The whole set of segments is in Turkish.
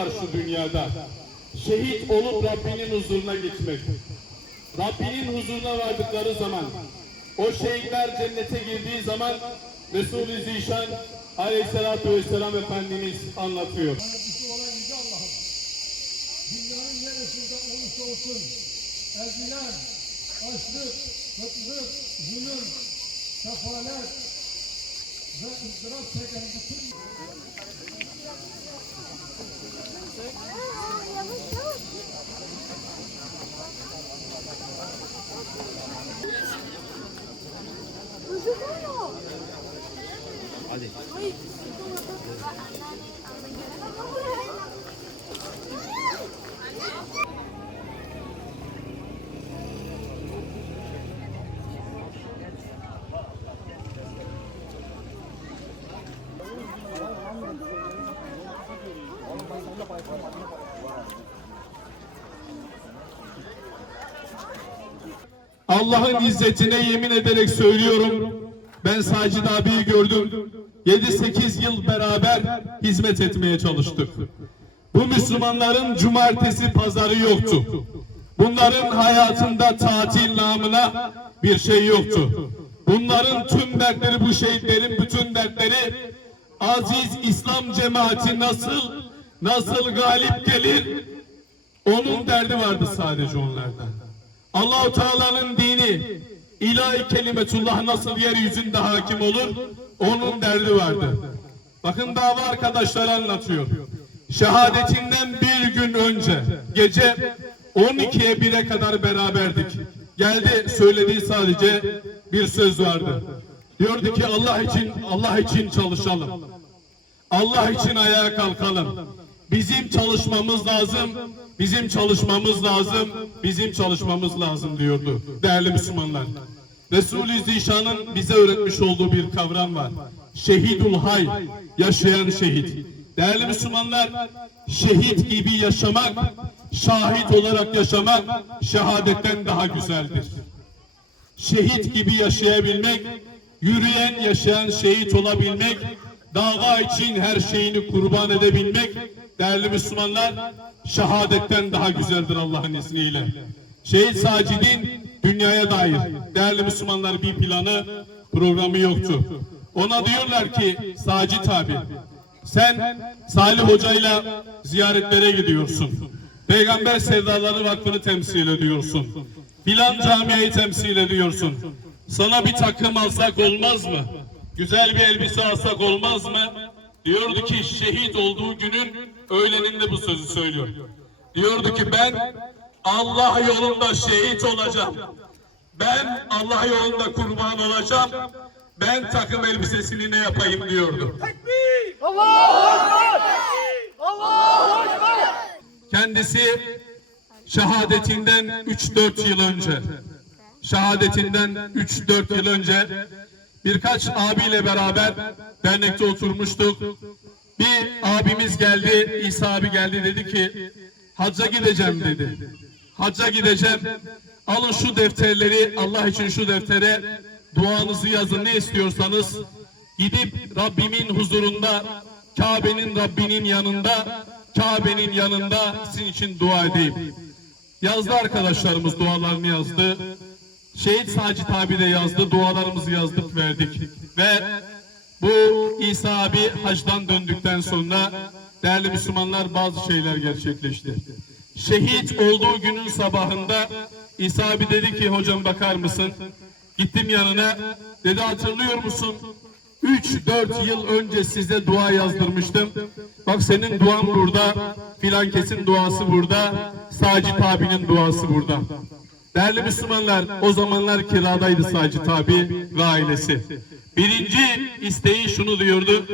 var şu dünyada. Şehit olup Rabbinin huzuruna gitmek. Rabbinin huzuruna vardıkları zaman, o şehitler cennete girdiği zaman Resul-i Zişan Aleyhisselatü Vesselam Efendimiz anlatıyor. Dünyanın neresinde olursa olsun ezilen, açlık, kıtlık, zulüm, sefalet ve ızdırap çeken bütün... Hadi. Allah'ın izzetine yemin ederek söylüyorum. Ben Sacit abiyi gördüm. 7-8 yıl beraber hizmet etmeye çalıştık. Bu Müslümanların cumartesi pazarı yoktu. Bunların hayatında tatil namına bir şey yoktu. Bunların tüm dertleri, bu şehitlerin bütün dertleri, aziz İslam cemaati nasıl galip gelir, onun derdi vardı sadece onlarda. Allah-u Teala'nın dini, ilahi kelimetullah nasıl yeryüzünde hakim olur, onun derdi vardı. Bakın dava arkadaşları anlatıyor. Şehadetinden bir gün önce gece 12'ye 1'e kadar beraberdik. Geldi, söylediği sadece bir söz vardı. Diyordu ki Allah için çalışalım. Allah için ayağa kalkalım. Bizim çalışmamız lazım. Bizim çalışmamız lazım. Bizim çalışmamız lazım diyordu değerli Müslümanlar. Resul-i Zişan'ın bize öğretmiş olduğu bir kavram var. Şehidul hay, yaşayan şehit. Değerli Müslümanlar, şehit gibi yaşamak, şahit olarak yaşamak şehadetten daha güzeldir. Şehit gibi yaşayabilmek, yürüyen, yaşayan şehit olabilmek, dava için her şeyini kurban edebilmek, değerli Müslümanlar, şehadetten daha güzeldir Allah'ın izniyle. Şehit Sacid'in dünyaya dair değerli Müslümanlar bir planı, programı yoktu. Ona diyorlar ki Sacit abi, sen Salih Hoca'yla ziyaretlere gidiyorsun. Peygamber Sevdaları Vakfı'nı temsil ediyorsun. Filan camiayı temsil ediyorsun. Sana bir takım alsak olmaz mı? Güzel bir elbise alsak olmaz mı? Diyordu ki şehit olduğu günün öğleninde bu sözü söylüyor. Diyordu ki ben Allah yolunda şehit olacağım. Ben Allah yolunda kurban olacağım. Ben takım elbisesini ne yapayım diyordu. Tekbir! Allahu Ekber! Allahu Ekber! Kendisi şehadetinden 3-4 yıl önce birkaç abiyle beraber dernekte oturmuştuk. Bir abimiz geldi, İsa abi geldi, dedi ki hacca gideceğim dedi. Hacca gideceğim. Alın şu defterleri, Allah için şu deftere duanızı yazın, ne istiyorsanız. Gidip Rabbimin huzurunda, Kabe'nin yanında sizin için dua edeyim. Yazdı arkadaşlarımız, dualarını yazdı. Şehit Sacit abi de yazdı, dualarımızı yazdık, verdik. Ve bu İsa abi hacdan döndükten sonra değerli Müslümanlar bazı şeyler gerçekleşti. Şehit olduğu günün sabahında İsa abi dedi ki hocam bakar mısın? Gittim yanına, dedi hatırlıyor musun? 3-4 yıl önce size dua yazdırmıştım. Bak senin duan burada, filan kesin duası burada, Sacit abinin duası burada. Değerli Müslümanlar, o zamanlar kiradaydı Sacit abi ve ailesi. Birinci isteği şunu diyordu: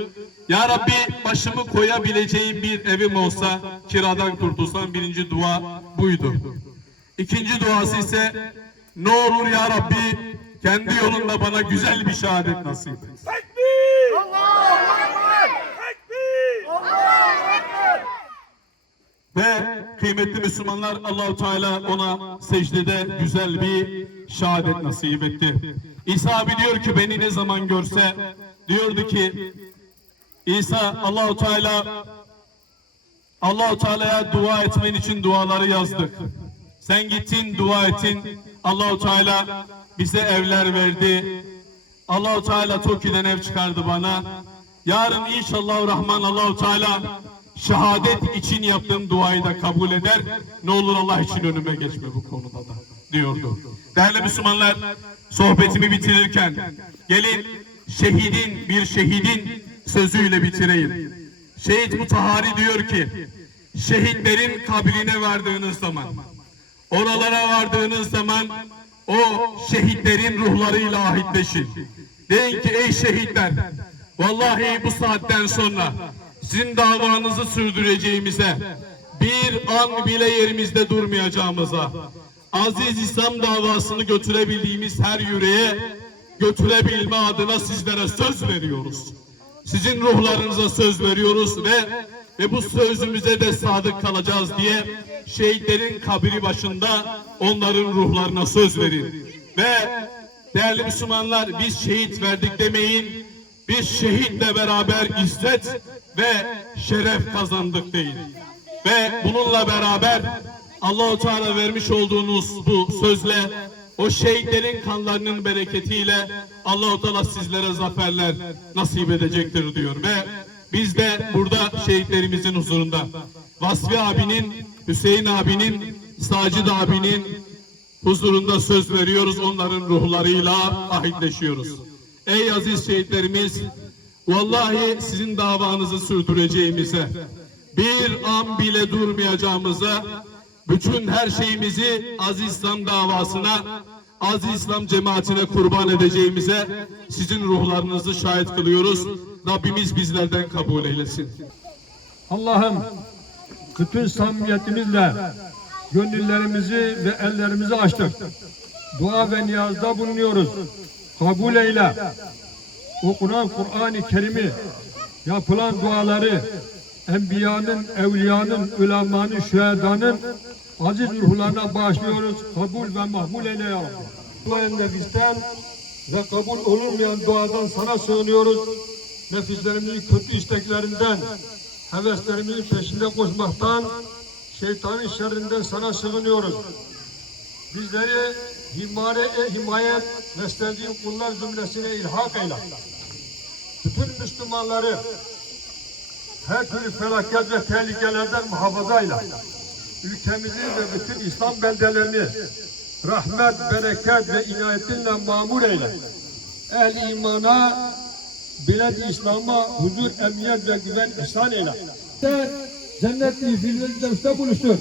Ya Rabbi, başımı koyabileceğim bir evim olsa, kiradan kurtulsam, birinci dua buydu. İkinci duası ise ne olur ya Rabbi, kendi yolunda bana güzel bir şehadet nasip et. Tekbir! Allahu Ekber! Tekbir! Allahu Ekber! Ve kıymetli Müslümanlar, Allah-u Teala ona secdede güzel bir şehadet nasip etti. İsa abi diyor ki beni ne zaman görse, diyordu ki İsa, Allah-u Teala Allah-u Teala'ya dua etmen için duaları yazdık. Sen gittin, dua ettin. Allah-u Teala bize evler verdi. Allah-u Teala Toki'den ev çıkardı bana. Yarın inşallah Rahman Allah-u Teala şehadet için yaptığım duayı da kabul eder. Ne olur Allah için önüme geçme bu konuda da diyordu. Değerli Müslümanlar, sohbetimi bitirirken gelin bir şehidin sözüyle bitireyim. Şehit Mutahhari diyor ki, şehitlerin kabrine vardığınız zaman, oralara vardığınız zaman o şehitlerin ruhlarıyla ahitleşin. Deyin ki ey şehitler, vallahi bu saatten sonra sizin davanızı sürdüreceğimize, bir an bile yerimizde durmayacağımıza, aziz İslam davasını götürebildiğimiz her yüreğe götürebilme adına sizlere söz veriyoruz. Sizin ruhlarınıza söz veriyoruz ve bu sözümüze de sadık kalacağız diye şehitlerin kabri başında onların ruhlarına söz verin. Ve değerli Müslümanlar, biz şehit verdik demeyin, biz şehitle beraber izzet ve şeref kazandık deyin. Ve bununla beraber Allah-u Teala vermiş olduğunuz bu sözle, o şehitlerin kanlarının bereketiyle Allah-u Teala sizlere zaferler nasip edecektir diyor. Ve biz de burada şehitlerimizin huzurunda Vasfi abinin, Hüseyin abinin, Sacid abinin huzurunda söz veriyoruz. Onların ruhlarıyla ahitleşiyoruz. Ey aziz şehitlerimiz, vallahi sizin davanızı sürdüreceğimize, bir an bile durmayacağımıza, bütün her şeyimizi aziz İslam davasına, aziz İslam cemaatine kurban edeceğimize sizin ruhlarınızı şahit kılıyoruz. Rabbimiz bizlerden kabul eylesin. Allah'ım bütün samimiyetimizle gönüllerimizi ve ellerimizi açtık. Dua ve niyazda bulunuyoruz. Kabul eyle. Okunan Kur'an-ı Kerim'i, yapılan duaları, enbiyanın, evliyanın, ulemanın, şühedanın aziz ruhlarına bağışlıyoruz. Kabul ve makbul eyle ya Rabbi. Duayen nefisten ve kabul olunmayan duadan sana sığınıyoruz. Nefislerimizin kötü isteklerinden, heveslerimizin peşinde koşmaktan, şeytanın şerrinden sana sığınıyoruz. Bizleri himayet ve sevdiğin kullar cümlesine ilhak eyle. Bütün Müslümanları her türlü felaket ve tehlikelerden muhafaza eyle. Ülkemizi ve bütün İslam beldelerini rahmet, bereket ve inayetinle mamur eyle. Ehl-i imana, bilad-i İslam'a huzur, emniyet ve güven ihsan eyle. Cennet-i Firdevs'te buluştur.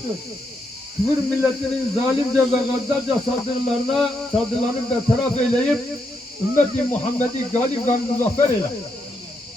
Küfür milletinin zalimce ve gaddarca saldırılarını bertaraf eyleyip ümmeti Muhammed'i galip ve muzaffer eyle.